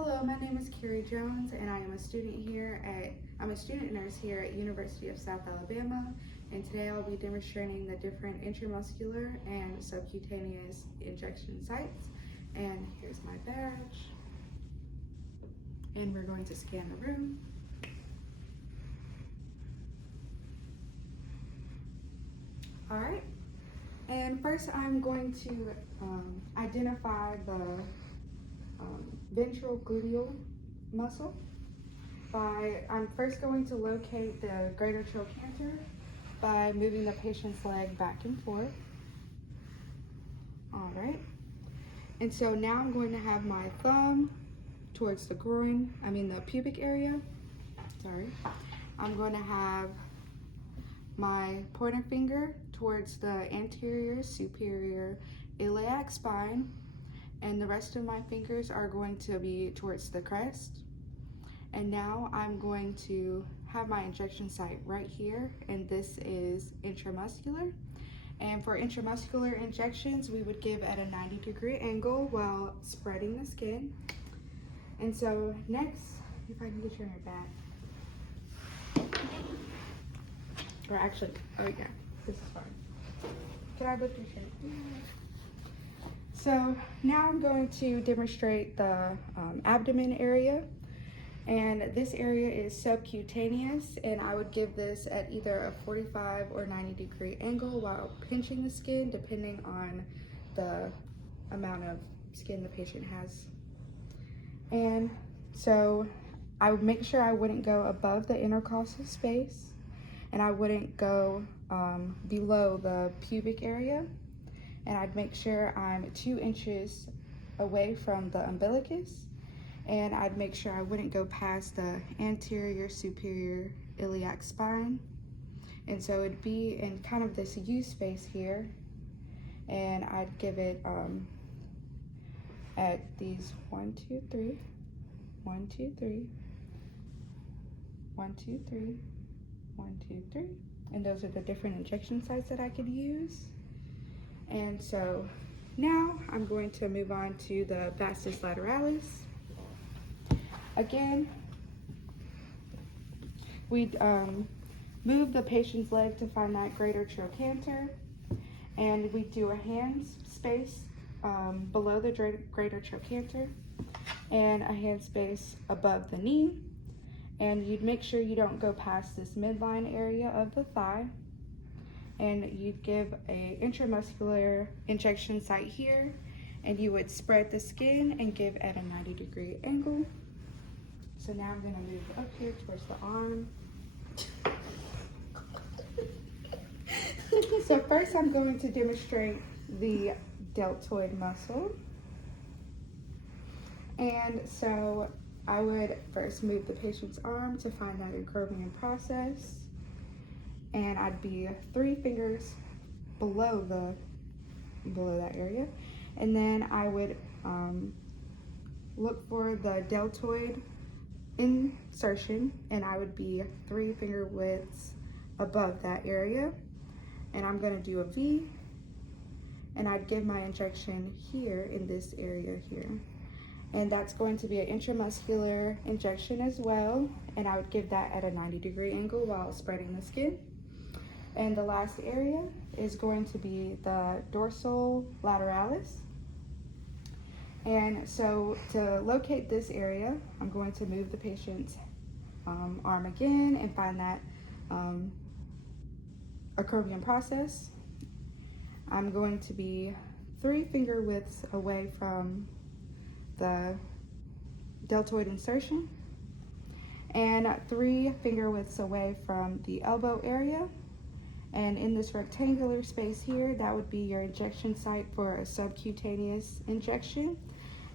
Hello, my name is Carrie Jones, and I'm a student nurse here at University of South Alabama. And today I'll be demonstrating the different intramuscular and subcutaneous injection sites. And here's my badge. And we're going to scan the room. All right. And first, I'm going to identify the ventral gluteal muscle. I'm first going to locate the greater trochanter by moving the patient's leg back and forth. All right. And so now I'm going to have my thumb towards the the pubic area. Sorry. I'm going to have my pointer finger towards the anterior superior iliac spine, and the rest of my fingers are going to be towards the crest. And now I'm going to have my injection site right here, and this is intramuscular. And for intramuscular injections, we would give at a 90-degree angle while spreading the skin. And so next, if I can get you on your back. Or actually, oh yeah, this is fine. Can I lift your shirt? So now I'm going to demonstrate the abdomen area. And this area is subcutaneous, and I would give this at either a 45 or 90-degree angle while pinching the skin, depending on the amount of skin the patient has. And so I would make sure I wouldn't go above the intercostal space, and I wouldn't go below the pubic area. And I'd make sure I'm 2 inches away from the umbilicus. And I'd make sure I wouldn't go past the anterior superior iliac spine. And so it'd be in kind of this U space here. And I'd give it at these 1, 2, 3, 1, 2, 3, 1, 2, 3, 1, 2, 3. And those are the different injection sites that I could use. And so now I'm going to move on to the vastus lateralis. Again, we'd move the patient's leg to find that greater trochanter, and we do a hand space below the greater trochanter and a hand space above the knee. And you'd make sure you don't go past this midline area of the thigh. And you'd give a intramuscular injection site here, and you would spread the skin and give at a 90-degree angle. So now I'm gonna move up here towards the arm. So first I'm going to demonstrate the deltoid muscle. And so I would first move the patient's arm to find that acromion process. And I'd be 3 fingers below that area. And then I would look for the deltoid insertion, and I would be 3 finger widths above that area. And I'm gonna do a V, and I'd give my injection here in this area here. And that's going to be an intramuscular injection as well, and I would give that at a 90-degree angle while spreading the skin. And the last area is going to be the dorsal lateralis. And so to locate this area, I'm going to move the patient's arm again and find that acromion process. I'm going to be 3 finger widths away from the deltoid insertion and 3 finger widths away from the elbow area. And in this rectangular space here, that would be your injection site for a subcutaneous injection.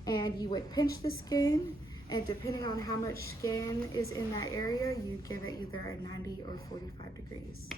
And you would pinch the skin, and depending on how much skin is in that area, you'd give it either a 90 or 45 degrees.